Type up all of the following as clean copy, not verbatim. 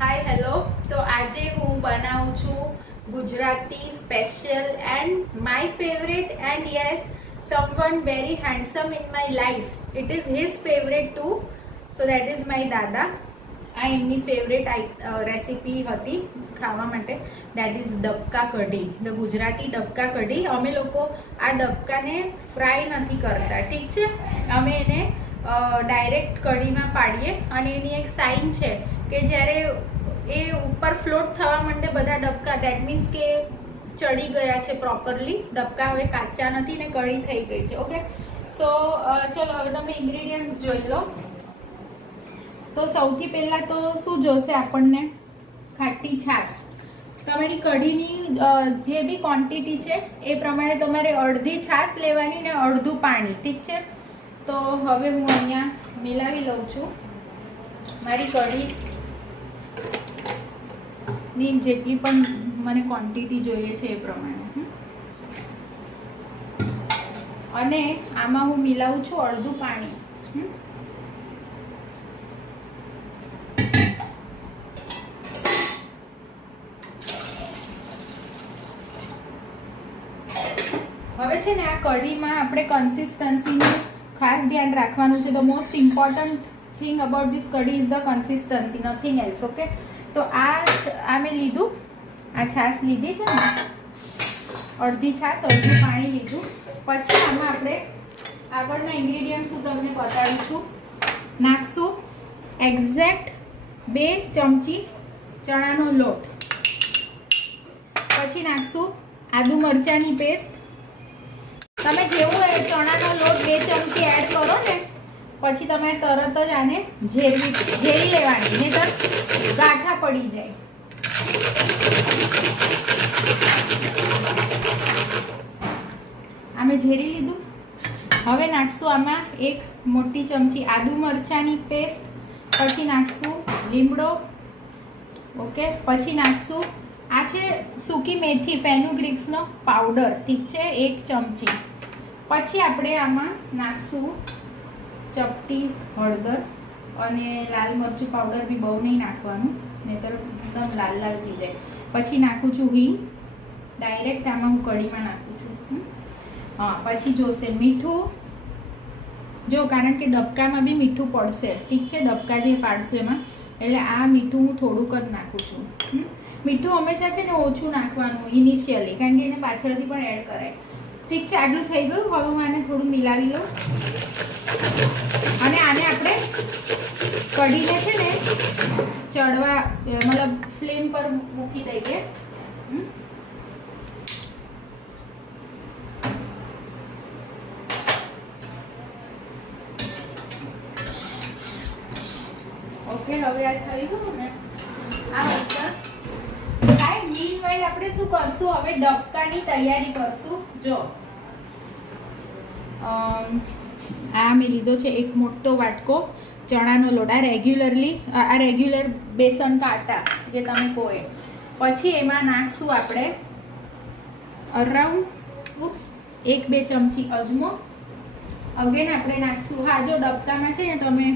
Hi hello. તો આજે હું બનાવું છું Gujarati special and my favourite and yes someone very handsome in my life. It is his favorite too. So that is my દાદા. આ એમની ફેવરેટ રેસીપી હતી ખાવા માટે. That is dabka kadhi, the Gujarati dabka kadhi. અમે લોકો આ ડબકાને ફ્રાય નથી કરતા, ઠીક છે. અમે એને ડાયરેક્ટ કઢીમાં પાડીએ અને એની એક સાઇન છે કે જ્યારે એ ઉપર ફ્લોટ થવા માંડે બધા ડબકા, દેટ મીન્સ કે ચડી ગયા છે પ્રોપરલી ડબકા, હવે કાચા નથી ને કઢી થઈ ગઈ છે. ઓકે, સો ચલો હવે તમે ઇન્ગ્રેડિયન્ટ્સ જોઈ લો. તો સૌથી પહેલાં તો શું જોશે આપણને? ખાટી છાશ. તમારી કઢીની જે બી ક્વોન્ટિટી છે એ પ્રમાણે તમારે અડધી છાશ લેવાની ને અડધું પાણી, ઠીક છે. તો હવે હું અહીંયા મિલાવી લઉં છું મારી કઢીની જેટલી પણ મને ક્વોન્ટિટી જોઈએ છે એ પ્રમાણે. અને આમાં હું મિલાવું છું અડધું પાણી. હવે છે ને આ કઢીમાં આપણે કન્સિસ્ટન્સીનું ખાસ ધ્યાન રાખવાનું છે. The most important thing about this kadhi is the consistency, nothing else. Okay, તો આ મેં લીધું, આ છાશ લીધી છે ને, અડધી છાશ અડધું પાણી લીધું. પછી આમાં આપણે આગળના ઇન્ગ્રેડિયન્ટ્સ હું તમને બતાવું છું. નાખશું એક્ઝેક્ટ 2 ચમચી ચણાનો લોટ. પછી નાખશું આદુ મરચાંની પેસ્ટ. તમે જેવું ચણાનો લોટ 2 ચમચી એડ કરો ને પછી તમે તરત જ આને ઝેરી લેવાની, નહીંતર ગાંઠા પડી જાય. આ મેં ઝેરી લીધું. હવે નાખશું આમાં 1 મોટી ચમચી આદુ મરચાંની પેસ્ટ. પછી નાખશું લીમડો. ઓકે, પછી નાખશું આ છે સૂકી મેથી, ફેનુગ્રીક્સનો પાવડર, ઠીક છે, 1 ચમચી. પછી આપણે આમાં નાખશું ચપટી હળદર અને લાલ મરચું પાવડર બી બહુ નહીં નાખવાનું, નહીંતર એકદમ લાલ લાલ થઈ જાય. પછી નાખું છું હિંગ. ડાયરેક્ટ આમાં હું કઢીમાં નાખું છું. હા, પછી જોશે મીઠું. જો કારણ કે ડબકામાં બી મીઠું પડશે, ઠીક છે, ડબકા જે પાડશું એમાં, એટલે આ મીઠું હું થોડુંક જ નાખું છું. મીઠું હંમેશા છે ને ઓછું નાખવાનું ઇનિશિયલી, કારણ કે એને પાછળથી પણ એડ કરાય. ઠીક છે, આટલું થઈ ગયું. હવે હું આને થોડું મિલાવી લઉં અને આને આપણે કઢીને છે ને ચડવા, મતલબ ફ્લેમ પર મૂકી દઈએ. ઓકે, હવે આ થઈ ગયું ને, આ ઉપર મીનવાઇલ આપણે શું કરશું? હવે ડબકાની તૈયારી કરશું. જો આ મેં લીધો છે એક મોટો વાટકો ચણાનો લોટ. આ રેગ્યુલર બેસન કા આટા જે તમે કહો એ. પછી એમાં નાખશું આપણે અરાઉન્ડ 1-2 ચમચી અજમો. અગેન આપણે નાખશું, હા જો ડબકામાં છે ને તમે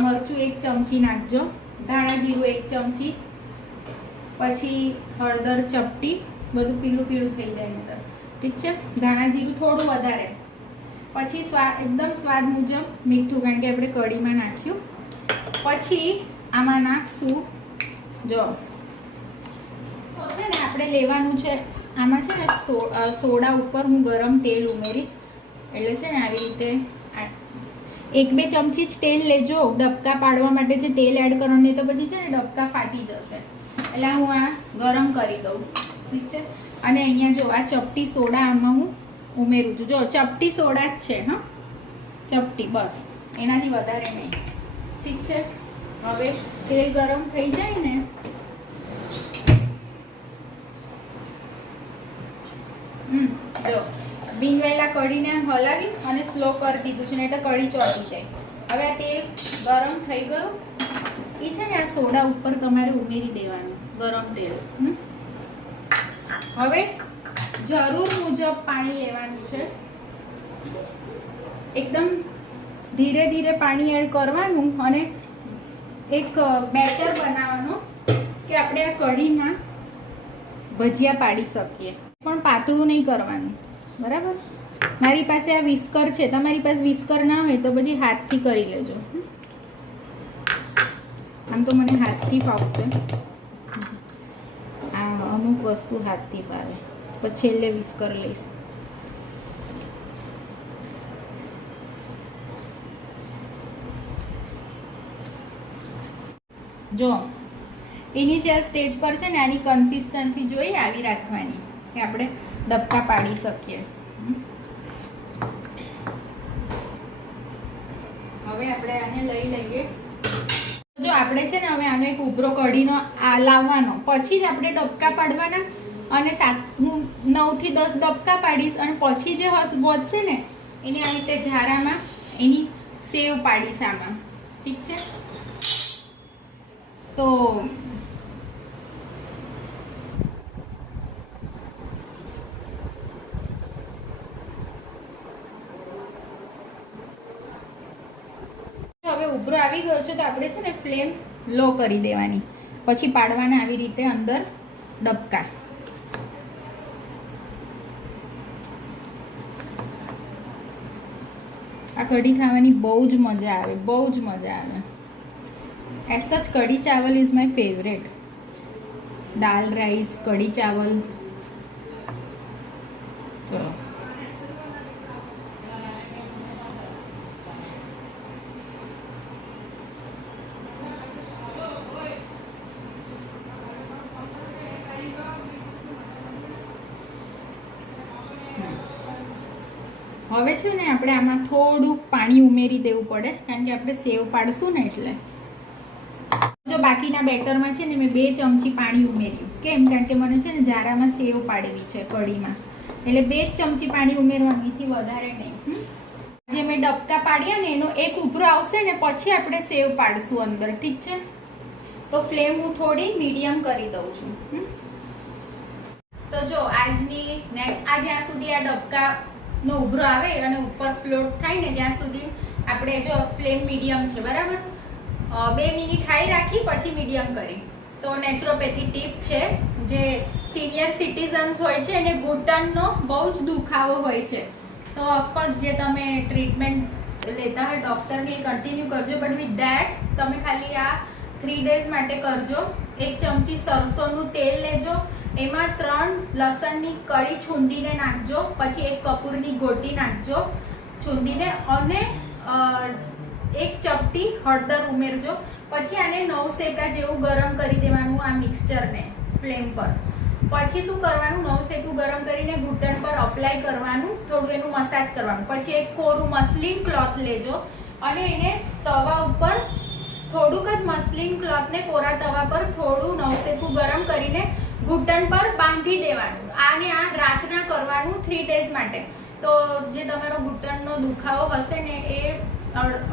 મરચું 1 ચમચી નાખજો, ધાણા જીરું 1 ચમચી, પછી હળદર ચપટી, બધું પીળું પીળું થઈ જાય અંદર, ઠીક છે. ધાણા જીરું થોડું વધારે. પછી એકદમ સ્વાદ મુજબ મીઠું, કારણ કે આપણે કઢીમાં નાખ્યું. પછી આમાં નાખશું, જો તો છે ને આપણે લેવાનું છે આમાં છે ને સોડા ઉપર હું ગરમ તેલ ઉમેરીશ. એટલે છે ને આવી રીતે 1-2 ચમચી જ તેલ લેજો ડબકા પાડવા માટે. જે તેલ એડ કરવાનું, નહીં તો પછી છે ને ડબકા ફાટી જશે. એટલે હું આ ગરમ કરી દઉં, ઠીક છે. અને અહીંયા જો આ ચપટી સોડા આમાં હું ઉમેરું છું. જો ચપટી સોડા જ છે, હા, ચપટી, બસ, એનાથી વધારે નહીં, ઠીક છે. હવે તેલ ગરમ થઈ જાય ને જો બીનવેલા કઢીને હલાવી અને સ્લો કરી દીધું છે, નહીં તો કઢી ચોટી જાય. હવે આ તેલ ગરમ થઈ ગયું. એ છે ને આ સોડા ઉપર તમારે ઉમેરી દેવાનું, ગરમ તેલ. હવે જરૂર મુજબ પાણી લેવાનું છે. એકદમ ધીરે ધીરે પાણી એડ કરવાનું અને એક બેટર બનાવવાનો. કઢીમાં ભજીયા પાડી શકીએ, પણ પાતળું નહીં કરવાનું, બરાબર? મારી પાસે આ વિસ્કર છે, તમારી પાસે વિસ્કર ના હોય તો પછી હાથથી કરી લેજો. આમ તો મને હાથથી ફાવશે, આ અમુક વસ્તુ હાથથી ફાવે, પછી છેલ્લે વિસ્કર લઈશ. જો ઇનિશિયલ સ્ટેજ પર છે ને આની કન્સિસ્ટન્સી જોઈ આવી રાખવાની કે આપણે ડબકા પાડી શકીએ. હવે આપણે આને લઈ લઈએ. જો આપણે છે ને હવે આનો એક ઉભરો કઢીનો લાવવાનો, પછી જ આપણે ડબકા પાડવાના. અને હું 9 થી 10 ડબકા પાડીશ અને પછી જે વધશે ને એને આ રીતે ઝારામાં એની સેવ પાડીશ આમાં. ઠીક છે? તો હવે ઉભરો આવી ગયો છે તો આપણે છે ને ફ્લેમ લો કરી દેવાની, પછી પાડવાના આવી રીતે અંદર ડબકા. આ કઢી ખાવાની બહુ જ મજા આવે, બહુ જ મજા આવે. As such kadhi chawal is my favourite. Dal rice, kadhi chawal. ચલો હવે છે ને આપણે આમાં થોડુંક પાણી ઉમેરી દેવું પડે, કારણ કે આપણે સેવ પાડશું ને એટલે. જો બાકીના બેટરમાં છે ને મેં 2 ચમચી પાણી ઉમેર્યું. કેમ? કારણ કે મને છે ને ઝારામાં સેવ પાડવી છે કઢીમાં, એટલે 2 ચમચી પાણી ઉમેરવાનું, એથી વધારે નહીં. જે મેં ડબકા પાડ્યા ને એનો એક ઉભરો આવશે ને પછી આપણે સેવ પાડશું અંદર. ઠીક છે? તો ફ્લેમ હું થોડી મીડિયમ કરી દઉં છું. તો જો આજની આ જ્યાં સુધી આ ડબકા નો ઉભરો આવે અને ઉપર ફ્લોટ થાય ને ત્યાં સુધી આપણે જો ફ્લેમ મીડિયમ છે, બરાબર? 2 મિનિટ હાઈ રાખી પછી મીડિયમ કરી. તો નેચરોપેથી ટીપ છે, જે સિનિયર સિટીઝન્સ હોય છે એને ઘૂંટણનો બહુ જ દુખાવો હોય છે, તો ઓફકોર્સ જે તમે ટ્રીટમેન્ટ લેતા હોય ડૉક્ટરની એ કન્ટિન્યુ કરજો. બટ વિથ ધેટ તમે ખાલી આ 3 ડેઝ માટે કરજો. 1 ચમચી સરસોનું તેલ લેજો, એમાં 3 લસણની કળી છૂંદીને નાખજો, પછી 1 કપૂરની ગોટી નાખજો છૂંદીને, અને 1 ચપટી હળદર ઉમેરજો. પછી આને 9 શેકા જેવું ગરમ કરી દેવાનું આ મિક્સચરને ફ્લેમ પર. પછી શું કરવાનું, 9 શેકું ગરમ કરીને ઘૂંટણ પર અપ્લાય કરવાનું, થોડું એનું મસાજ કરવાનું. પછી એક કોરું મસલિન ક્લોથ લેજો અને એને તવા ઉપર થોડુંક જ મસલિન ક્લોથને કોરા તવા પર થોડું 9 શેકું ગરમ કરીને ઘૂંટણ પર બાંધી દેવાનું. આને આ રાતના કરવાનું 3 ડેઝ માટે. તો જે તમારો ઘૂંટણનો દુખાવો હશે ને એ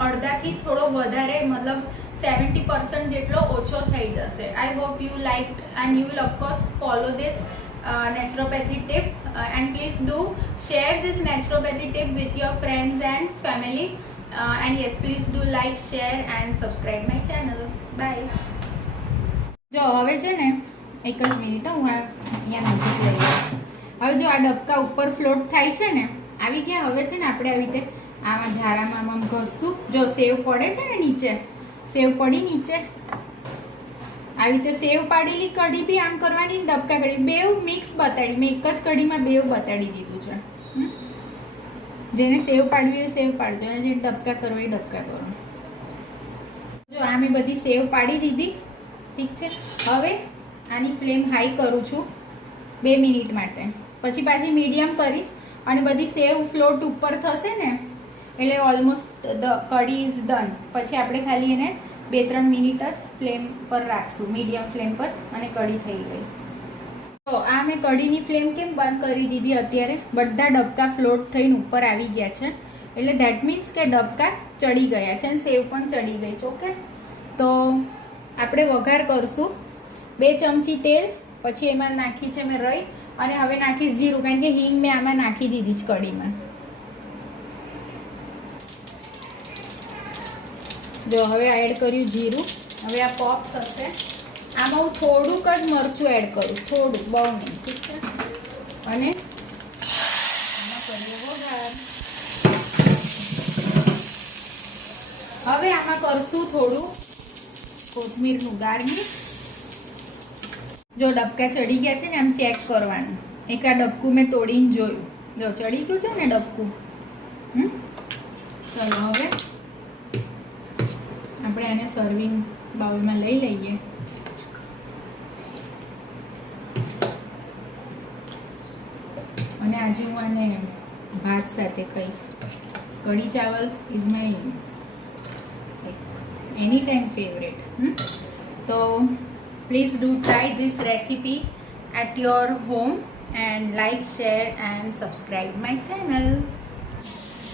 અડધાથી થોડો વધારે, મતલબ 70% જેટલો ઓછો થઈ જશે. I hope you like and you will of course follow this naturopathy tip and please do share this naturopathy tip with your friends and family and yes, please do like, share and subscribe my channel. Bye. જો હવે છે ને 1 જ minute હું અહીંયા નજીક લઈ લઉં. હવે જો આ ડબકા ઉપર ફ્લોટ થાય છે ને, આવી ગયા. હવે છે ને આપણે આવી રીતે આમાં ઝારામાં આમ ઘસશું. જો સેવ પડે છે ને નીચે, સેવ પડી નીચે, આવી રીતે સેવ પાડેલી કઢી બી આમ કરવાની, ડબકા કઢી બેવ મિક્સ બતાડી. મેં એક જ કઢીમાં બેવ બતાડી દીધું છે. જેને સેવ પાડવી હોય સેવ પાડજો, અને જેને ડબકા કરવો એ ડબકા કરો. જો આ મેં બધી સેવ પાડી દીધી. ઠીક છે? હવે આની ફ્લેમ હાઈ કરું છું 2 મિનિટ માટે, પછી પાછી મીડિયમ કરીશ. અને બધી સેવ ફ્લોટ ઉપર થશે ને એટલે almost the kadhi is done. પછી આપણે ખાલી એને 2-3 મિનિટ જ ફ્લેમ પર રાખશું, મીડિયમ ફ્લેમ પર, અને કઢી થઈ ગઈ. તો આ મેં કઢીની ફ્લેમ કેમ બંધ કરી દીધી? અત્યારે બધા ડબકા ફ્લોટ થઈને ઉપર આવી ગયા છે, એટલે ધેટ મીન્સ કે ડબકા ચડી ગયા છે અને સેવ પણ ચડી ગઈ છે. ઓકે, તો આપણે વઘાર કરશું. 2 ચમચી તેલ, પછી એમાં નાખી છે મેં રઈ, અને હવે નાખીશ જીરું, કારણ કે હિંગ મેં આમાં નાખી દીધી છે કઢીમાં. જો હવે એડ કર્યું જીરું. હવે આ પોપ થશે. આમાં હું થોડુંક જ મરચું એડ કરું, થોડુંક, બહુ નહીં, ઠીક છે. અને આમાં કરીએ વઘાર. હવે આમાં કરશું થોડું કોથમીરનું ગાર્નિશ. જો ડબકા ચડી ગયા છે ને, આમ ચેક કરવાનું. એક આ ડબકું મેં તોડીને જોયું, જો ચડી ગયું છે ને ડબકું. ચલો હવે આપણે આને સર્વિંગ બાઉલમાં લઈ લઈએ. અને આજે હું આને ભાત સાથે ખાઈશ. કઢી chawal is my any time favourite. તો please do try this recipe at your home and like, share and subscribe my channel.